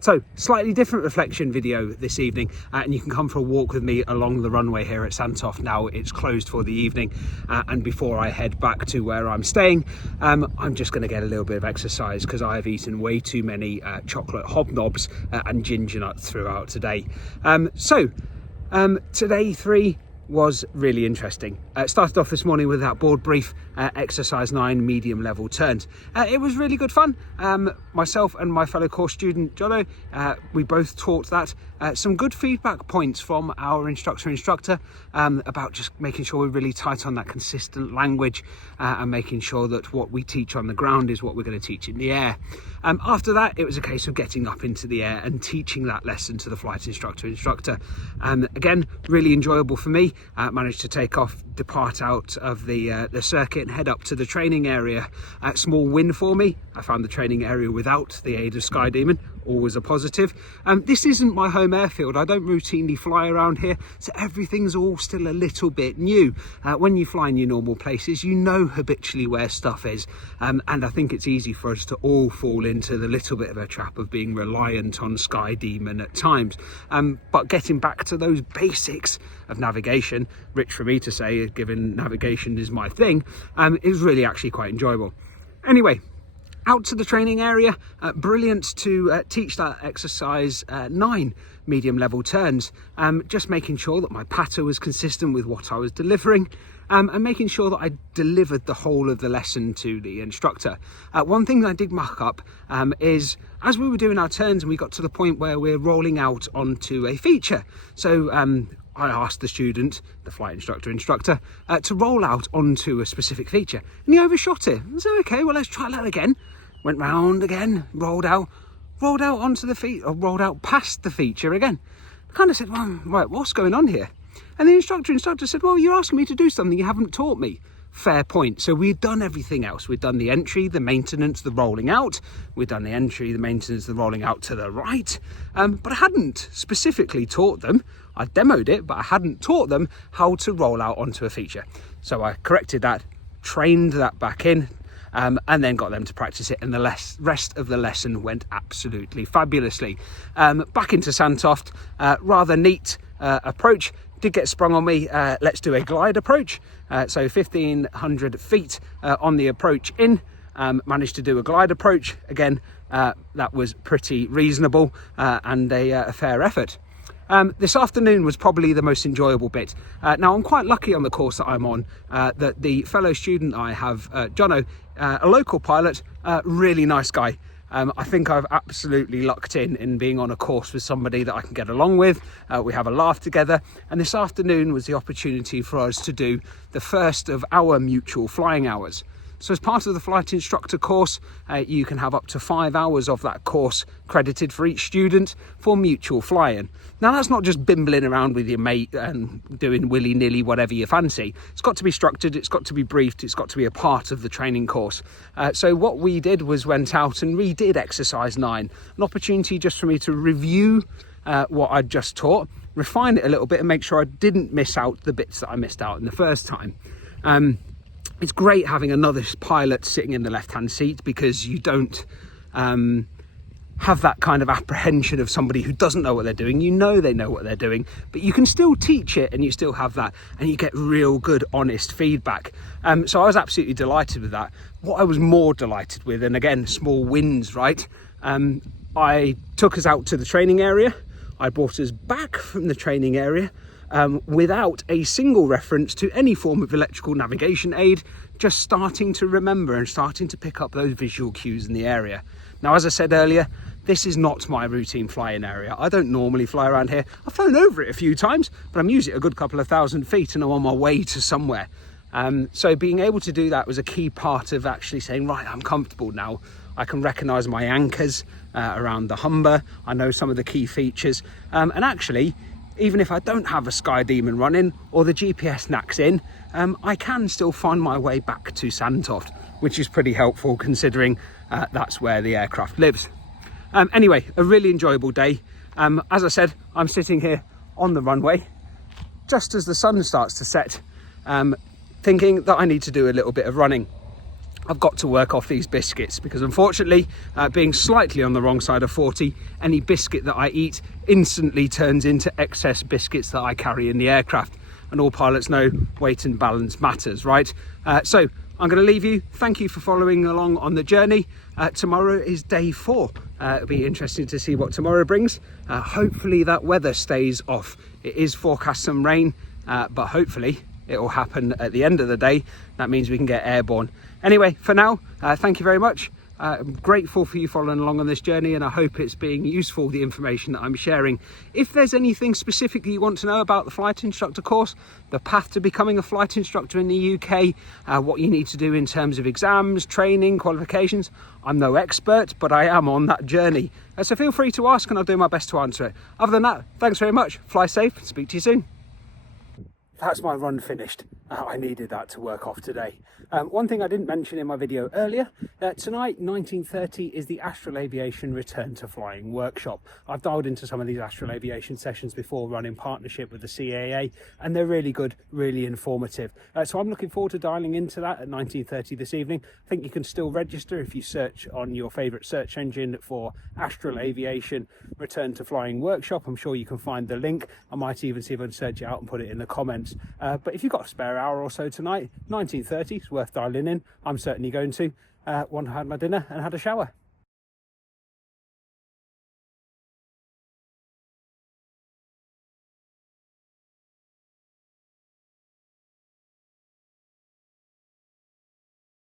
So slightly different reflection video this evening, and you can come for a walk with me along the runway here at Santoft. Now it's closed for the evening, and before I head back to where I'm staying, I'm just going to get a little bit of exercise because I have eaten way too many chocolate hobnobs and ginger nuts throughout today. Today 3 was really interesting. Started off this morning with that board brief, exercise 9 medium level turns. It was really good fun. Myself and my fellow course student Jono, we both taught that. Some good feedback points from our instructor about just making sure we're really tight on that consistent language and making sure that what we teach on the ground is what we're going to teach in the air. After that, it was a case of getting up into the air and teaching that lesson to the flight instructor. Again, really enjoyable for me. Managed to take off, depart out of the circuit and head up to the training area. Small win for me. I found the training area without the aid of Sky Demon, always a positive. This isn't my home airfield. I don't routinely fly around here, so everything's all still a little bit new. When you fly in your normal places, you know habitually where stuff is, and I think it's easy for us to all fall into the little bit of a trap of being reliant on Sky Demon at times. But getting back to those basics of navigation, rich for me to say, given navigation is my thing, is really actually quite enjoyable. Anyway, out to the training area. Brilliant to teach that exercise 9 medium level turns, just making sure that my patter was consistent with what I was delivering, and making sure that I delivered the whole of the lesson to the instructor. One thing that I did muck up is as we were doing our turns and we got to the point where we're rolling out onto a feature. So I asked the student, the flight instructor, to roll out onto a specific feature, and he overshot it. I said, okay, well, let's try that again. Went round again, rolled out onto the feet, or rolled out past the feature again. I kind of said, well, right, what's going on here? And the instructor said, well, you're asking me to do something you haven't taught me. Fair point. So we'd done everything else. We'd done the entry, the maintenance, the rolling out. We'd done the entry, the maintenance, the rolling out to the right. But I hadn't specifically taught them. I demoed it, but I hadn't taught them how to roll out onto a feature. So I corrected that, trained that back in, and then got them to practice it, and the rest of the lesson went absolutely fabulously. Back into Santoft, rather neat approach. Did get sprung on me. Let's do a glide approach. So 1,500 feet on the approach in. Managed to do a glide approach. Again, that was pretty reasonable and a fair effort. This afternoon was probably the most enjoyable bit. Now, I'm quite lucky on the course that I'm on that the fellow student I have, Jono, a local pilot, really nice guy. I think I've absolutely lucked in being on a course with somebody that I can get along with. We have a laugh together, and this afternoon was the opportunity for us to do the first of our mutual flying hours. So as part of the flight instructor course, you can have up to 5 hours of that course credited for each student for mutual flying. Now, that's not just bimbling around with your mate and doing willy-nilly whatever you fancy. It's got to be structured, it's got to be briefed, it's got to be a part of the training course. So what we did was went out and redid exercise 9, an opportunity just for me to review what I'd just taught, refine it a little bit and make sure I didn't miss out the bits that I missed out in the first time. It's great having another pilot sitting in the left-hand seat because you don't have that kind of apprehension of somebody who doesn't know what they're doing. You know they know what they're doing, but you can still teach it and you still have that, and you get real good, honest feedback. So I was absolutely delighted with that. What I was more delighted with, and again, small wins, right? I took us out to the training area. I brought us back from the training area without a single reference to any form of electrical navigation aid, just starting to remember and starting to pick up those visual cues in the area. Now, as I said earlier, this is not my routine flying area. I don't normally fly around here. I've flown over it a few times, but I'm usually a good couple of thousand feet and I'm on my way to somewhere. So being able to do that was a key part of actually saying, right, I'm comfortable now. I can recognise my anchors around the Humber. I know some of the key features. And actually, even if I don't have a Sky Demon running or the GPS knacks in, I can still find my way back to Santoft, which is pretty helpful considering that's where the aircraft lives. Anyway, a really enjoyable day. As I said, I'm sitting here on the runway just as the sun starts to set, thinking that I need to do a little bit of running. I've got to work off these biscuits, because unfortunately, being slightly on the wrong side of 40, any biscuit that I eat instantly turns into excess biscuits that I carry in the aircraft. And all pilots know weight and balance matters, right? So I'm going to leave you. Thank you for following along on the journey. Tomorrow is day 4. It'll be interesting to see what tomorrow brings. Hopefully that weather stays off. It is forecast some rain, but hopefully it will happen at the end of the day. That means we can get airborne. Anyway, for now, thank you very much. I'm grateful for you following along on this journey, and I hope it's being useful, the information that I'm sharing. If there's anything specifically you want to know about the flight instructor course, the path to becoming a flight instructor in the UK, what you need to do in terms of exams, training, qualifications, I'm no expert, but I am on that journey. So feel free to ask and I'll do my best to answer it. Other than that, thanks very much. Fly safe. Speak to you soon. That's my run finished. I needed that to work off today. One thing I didn't mention in my video earlier, tonight 19:30 is the Astral Aviation Return to Flying workshop. I've dialed into some of these Astral Aviation sessions before, run in partnership with the CAA, and they're really good, really informative. So I'm looking forward to dialing into that at 19:30 this evening. I think you can still register if you search on your favourite search engine for Astral Aviation Return to Flying workshop. I'm sure you can find the link. I might even see if I can search it out and put it in the comments. But if you've got a spare hour or so tonight, 19:30 is worth dialing in. I'm certainly going to. Once I had my dinner and had a shower.